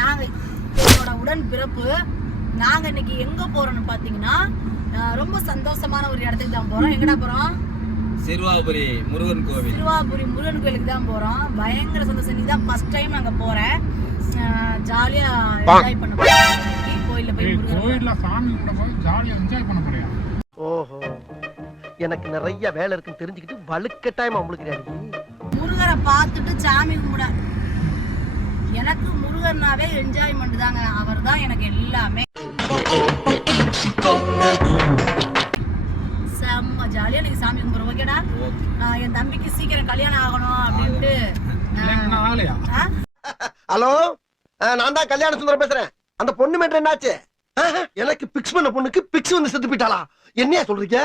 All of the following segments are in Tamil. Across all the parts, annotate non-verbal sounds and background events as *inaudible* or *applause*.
நாங்க என்னோட உடன் பிறப்பு நாங்க இன்னைக்கு எங்க போறோம்னு பாத்தீங்கன்னா ரொம்ப சந்தோஷமான ஒரு இடத்துக்கு தான் போறோம். எங்கடா போறோம்? சிறுவாபுரி முருகன் கோவில். திருவாபுரி முருகன் கோயிலுக்கு தான் போறோம். பயங்கர சந்தோஷம். நீ தான் ஃபர்ஸ்ட் டைம் அங்க போறேன் ஜாலியா என்ஜாய் பண்ண இன்னைக்கு கோயில்ல போய் கோயில்ல சாமி கும்பிடும்போது ஜாலியா என்ஜாய் பண்ண போறியா? ஓஹோ. எனக்கு நிறைய வேலை இருக்குன்னு தெரிஞ்சுக்கிட்டு வலுக்கட்டாயமா உங்களுக்கு முருகரை பார்த்துட்டு சாமி கும்பிட. எனக்கு முருகர்னாவே என்ஜாய்மெண்ட் தாங்க. அவர் தான் எனக்கு எல்லாமே. செம்ம ஜாலியா நீங்க சாமி கும்பிடுறோம் ஓகேடா என் தம்பிக்கு சீக்கிரம் கல்யாணம் ஆகணும் அப்படின்ட்டு. ஹலோ? நான் தான் கல்யாண சுந்தரம் பேசுறேன். அந்த பொண்ணு மேட்டர் என்னாச்சு? எனக்கு பிக்ஸ் பண்ண பொண்ணுக்கு பிக்ஸ் வந்து செத்து போயிட்டாளா? என்னையா சொல்றீங்க?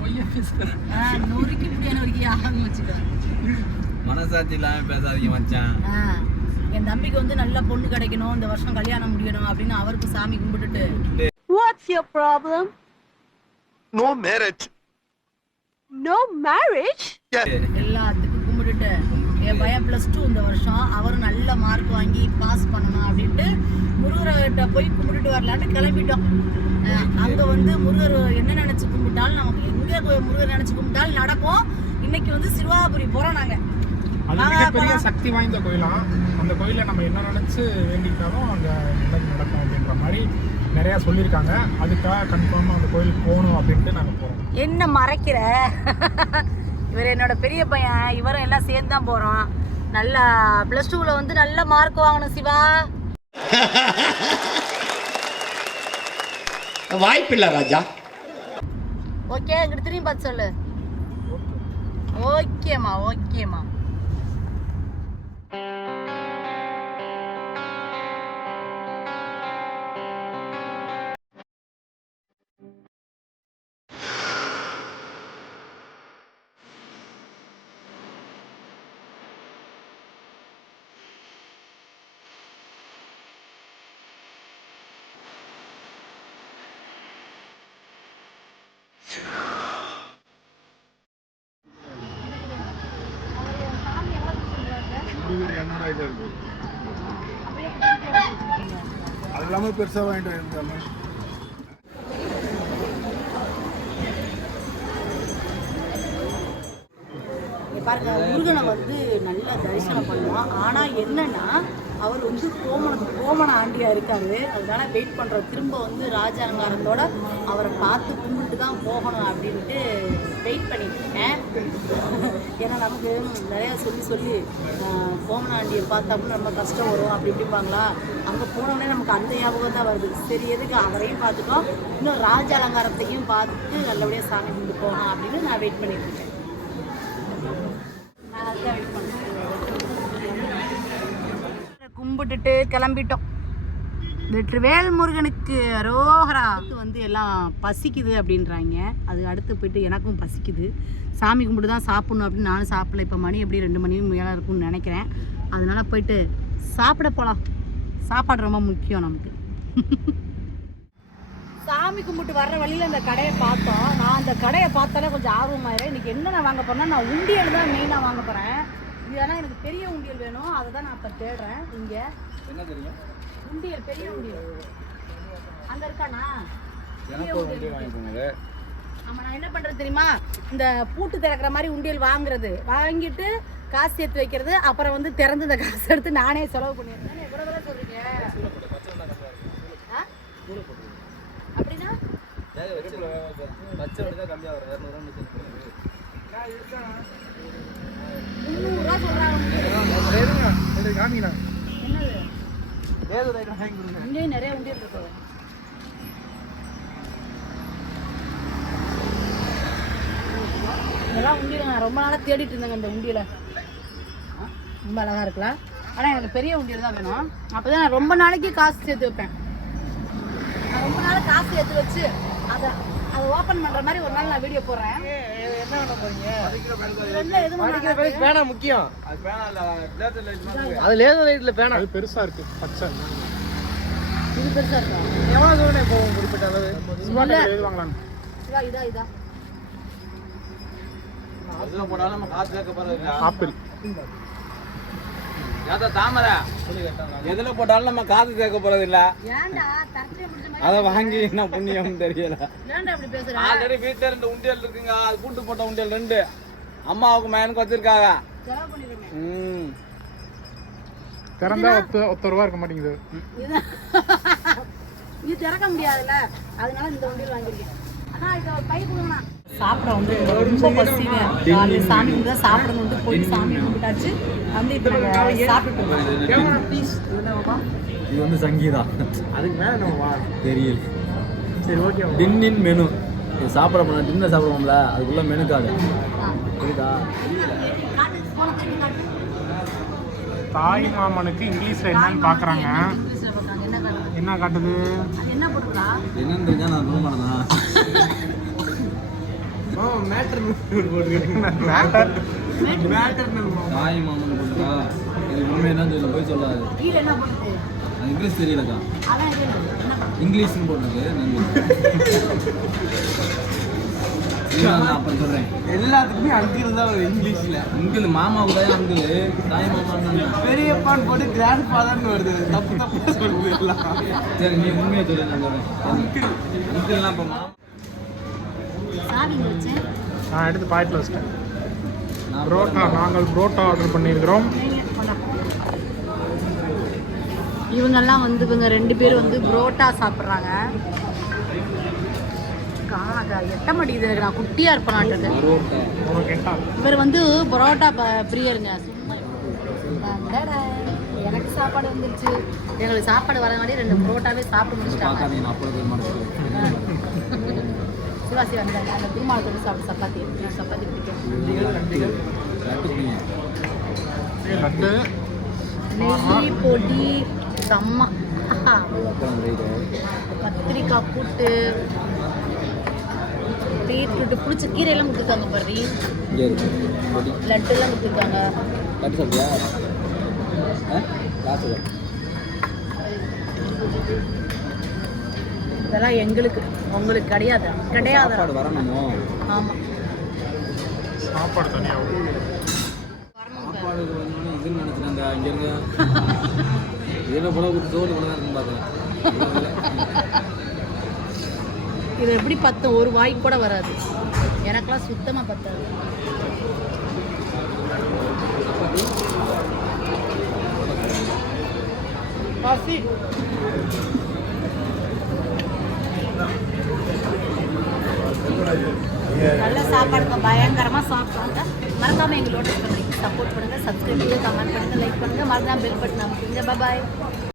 பொய்யா பேசுறேன் ஆஹ் நொறுக்கி முடியான வரைக்கும் யாரும் வச்சுக்கிறேன் மனசாட்சி இல்லாம பேசாதீங்க மச்சான். என் தம்பிக்கு வந்து நல்ல பொண்ணு கிடைக்கணும் இந்த வருஷம் கல்யாணம் முடியணும் அப்படின்னு அவருக்கு சாமி கும்பிட்டுட்டு. What's your problem? No marriage No marriage? எல்லாத்துக்கும் கும்பிட்டுட்டு என் பையன் ப்ளஸ் டூ இந்த வருஷம் அவரும் நல்ல மார்க் வாங்கி பாஸ் பண்ணணும் அப்படின்ட்டு முருகர்கிட்ட போய் கும்பிட்டுட்டு வரலான்னு கிளம்பிட்டோம். அங்க வந்து முருகர் என்ன நினைச்சு கும்பிட்டாலும் நமக்கு எங்க முருகர் நினைச்சு கும்பிட்டாலும் நடக்கும். இன்னைக்கு வந்து சிறுவாபுரி போறோம் நாங்க. அது மிகப்பெரிய. சக்தி வாய்ந்த கோயிலாம் அந்த கோயில நம்ம என்ன நினைச்சு வேண்டிக்கிட்டாலும் அங்க நல்லது நடக்கும் அப்படின்ற மாதிரி நிறைய சொல்லியிருக்காங்க. அதுக்காக கன்ஃபார்மா அந்த கோயிலுக்கு போகணும் அப்படின்ட்டு நாங்க போறோம். என்ன மறைக்கிற? இவர் என்னோட பெரிய பையன். இவரும் எல்லாம் சேர்ந்து தான் போறோம். நல்லா ப்ளஸ் டூவில் வந்து நல்ல மார்க் வாங்கணும் சிவா. *laughs* வாய்ப்பில்லை ராஜா. ஓகே இங்கிட்டு திரும்பி பார்த்து சொல்லு. ஓகேம்மா ஓகேம்மா அது எல்லாமே பெருசாக வாங்கிட்டு இருந்தாங்க பாருங்க முருகனை வந்து நல்லா தரிசனம் பண்ணுவோம் ஆனா என்னன்னா அவர் வந்து கோமண கோமண ஆண்டியா இருக்காரு. அதனால வெயிட் பண்றோம் திரும்ப வந்து ராஜாங்காரத்தோட அவரை பார்த்து கும்பிட்டு தான் போகணும் அப்படின்ட்டு வெயிட் பண்ணிட்டு இருக்கேன் ஏன்னா நமக்கு நிறைய சொல்லி சொல்லி கோமண ஆண்டியை பார்த்தோம்னா ரொம்ப கஷ்டம் வரும். அப்படி இப்படிப்பாங்களா அங்கே போனோடனே நமக்கு அந்த ஞாபகம் தான் வருது. சரி எதுக்கு அவரையும் பார்த்துட்டோம். இன்னும் ராஜ அலங்காரத்தையும் பார்த்துட்டு நல்லபடியாக சாமி கொண்டு போகணும் அப்படின்னு நான் வெயிட் பண்ணிட்டு இருக்கேன். அதுதான் வெயிட் பண்ணேன். கும்பிட்டுட்டு கிளம்பிட்டோம். வெற்றிவேல் முருகனுக்கு ரோஹரா அடுத்து வந்து எல்லாம் பசிக்குது அப்படின்றாங்க. அது அடுத்து போயிட்டு எனக்கும் பசிக்குது. சாமி கும்பிட்டு தான் சாப்பிடணும் அப்படின்னு நானும் சாப்பிடல. இப்போ மணி எப்படி ரெண்டு மணியும் மேலே இருக்கும்னு நினைக்கிறேன். அதனால போயிட்டு சாப்பிட போகலாம் சாப்பாடு ரொம்ப முக்கியம் நமக்கு. சாமி கும்பிட்டு வர்ற வழியில் அந்த கடையை பார்த்தோம். நான் அந்த கடையை பார்த்தாலே கொஞ்சம் ஆர்வமாயிரேன் இன்னைக்கு என்ன நான் வாங்க போறேன்னா நான் உண்டியல் தான் மெயினாக வாங்க போகிறேன் இது ஆனால் எனக்கு பெரிய உண்டியல் வேணும் அதை தான் நான் இப்போ தேடுறேன். இங்கே என்ன தெரியும்? உண்டியல் பெரிய உண்டியல். அங்கே இருக்கானா? பெரிய எனக்கு ஒரு உண்டியல். வண்டி வாங்கிக்கோங்க. ஆமா நான் என்ன பண்றது தெரியுமா? இந்த பூட்டு திறக்கிற மாதிரி உண்டியல் வாங்குறது. வாங்கிட்டு காசு சேர்த்து வைக்கிறது அப்புறம் வந்து திறந்து இந்த காசு எடுத்து நானே செலவு பண்ணிடுறேன். எவ்வளோ வேலை? அப்படின்னா? பச்சை வண்டி தான் கம்மியாக வரும் இரநூறுவா முந்நூறுரூவா சொல்றாங்க. காமிங்களா என்னது நிறைய உண்டியல் இருக்கு. இதெல்லாம் உண்டியல் நான் ரொம்ப நாளாக தேடிட்டு இருந்தேங்க இந்த உண்டியில் ரொம்ப அழகா இருக்கலாம் ஆனால் எனக்கு பெரிய உண்டியல் தான் வேணும். அப்போ தான் நான் ரொம்ப நாளைக்கு காசு சேர்த்து வைப்பேன். நான் ரொம்ப நாள் காசு சேர்த்து வச்சு அதை அதை ஓப்பன் பண்ணுற மாதிரி ஒரு நாள் நான் வீடியோ போடுறேன். என்ன பண்ண போறீங்க? பேனா முக்கியம். அது பேனா இல்லை லேசர் லைட் மாதிரி அது லேசர் லைட்ல பேனா அது பெருசா இருக்கு பச்சை. இது பெருசா இருக்கா? எவ்வளவு தூரம் போகும் குறிப்பிட்ட அளவு? கடையில் எழுதுவாங்களான்னு இதா இதா இதா. அதில் போட்டாலும் நம்ம காசு கேட்க போகிறது ஆப்பிள். தாமரை. எதுல போட்டாலும் நம்ம காது கேட்க போறது இல்ல அதை வாங்கி என்ன புண்ணியம் தெரியல. ஆல்ரெடி வீட்டுல ரெண்டு உண்டியல் இருக்குங்க. அது கூட்டு போட்ட உண்டியல் ரெண்டு. அம்மாவுக்கு மயனுக்கு வச்சிருக்காங்க. ம். திறந்தா ஒத்த ஒத்த ரூபா இருக்க மாட்டேங்குது. இது- திறக்க முடியாதுல்ல. அதனால இந்த வண்டியில் வாங்கியிருக்கேன். அண்ணா இது பை கொடுங்கண்ணா. சாப்பிட வந்து ரொம்ப பசிங்க. காலையில சாமி கும்பிட்டு சாப்பிடணும் வந்து போய் சாமி கும்பிட்டாச்சு. வந்து இப்போ நாங்கள் சாப்பிட்டுட்டு ப்ளீஸ் இது வந்து சங்கீதா. அதுக்கு மேலே நம்ம வா. தெரியல. சரி ஓகே டின்னின் மெனு. இது சாப்பிட போனா டின்னர் சாப்பிடுவோம்ல அதுக்குள்ள மெனு கார்டு. புரியுதா? தாய் மாமனுக்கு இங்கிலீஷ்ல என்னன்னு பாக்குறாங்க. என்ன காட்டுது? அது என்ன போட்டுருக்கா என்னன்னு தெரிஞ்சா நான் சொல்ல மாட்டேனா *laughs* தாய் மாமன் போட்டுக்கா இது உண்மை என்ன சொல்ல போய் சொல்லாது. இங்கிலீஷ் தெரியலக்கா. இங்கிலீஷ்னு போட்டிருக்கு நான் அப்புறம் சொல்றேன். எல்லாத்துக்குமே அங்கிள் தான் வரும் இங்கிலீஷ்ல. அங்கிள் மாமாவுக்கு தான் அங்கிள் தாய் மாமா பெரியப்பான்னு போட்டு கிராண்ட் ஃபாதர்னு வருது. தப்பு தப்பு சொல்லுது எல்லாம் சரி நீ உண்மையை சொல்லு நான் சொல்றேன். அங்கிள் அங்கிள்லாம் இப்போ மாமா நான் எடுத்து பாக்கெட்ல வச்சிட்டேன். புரோட்டா நாங்கள் புரோட்டா ஆர்டர் பண்ணியிருக்கிறோம். இவங்கெல்லாம் வந்து இவங்க ரெண்டு பேரும் வந்து புரோட்டா சாப்பிட்றாங்க. எட்ட மாட்டேங்குது எனக்கு. நான் குட்டியா இருப்பேன் இவர் வந்து பரோட்டா ப- பிரியருங்க. சும்மா டடடா. எனக்கு சாப்பாடு வந்துருச்சு. எங்களுக்கு சாப்பாடு வரங்காட்டி ரெண்டு பரோட்டாவே சாப்பிட்டு முடிச்சிட்டாங்க. பார்க்காதீங்க நான் அப்புறம் போய் மாட்டேன் சிவா சிவா அந்த அந்த திருமாவளத்தோட சாப்பிட்டு சப்பாத்தி எனக்கு சப்பாத்தி பிடிக்கும் நெய் பொடி செம்ம. கத்திரிக்காய் கூட்டு பீட்ரூட்டு பிடிச்ச கீரையெல்லாம் கொடுத்துருக்காங்க பாரு லட்டுலாம் கொடுத்துருக்காங்க. லட்டு சாப்பிட்டியா? காசு இதெல்லாம் எங்களுக்கு உங்களுக்கு கிடையாது. கிடையாது ஆமாம் சாப்பாடு இதுன்னு நினச்சினாங்க இங்கேருந்து இதில் போல கூட தான் இருக்குன்னு பார்க்குறேன் இது எப்படி பத்தும் ஒரு வாய்க்கு கூட வராது. எனக்கெல்லாம் சுத்தமாக பத்தாது. காஃபி நல்ல சாப்பாடுங்க பயங்கரமாக சாப்பிட்டாங்க மறக்காமல் எங்களோட சப்போர்ட் பண்ணுங்கள் சப்ஸ்கிரைப் பண்ணுங்கள் கமெண்ட் பண்ணுங்கள் லைக் பண்ணுங்கள் மறக்காம பெல் பட்டன் அமைக்குங்க. பாய்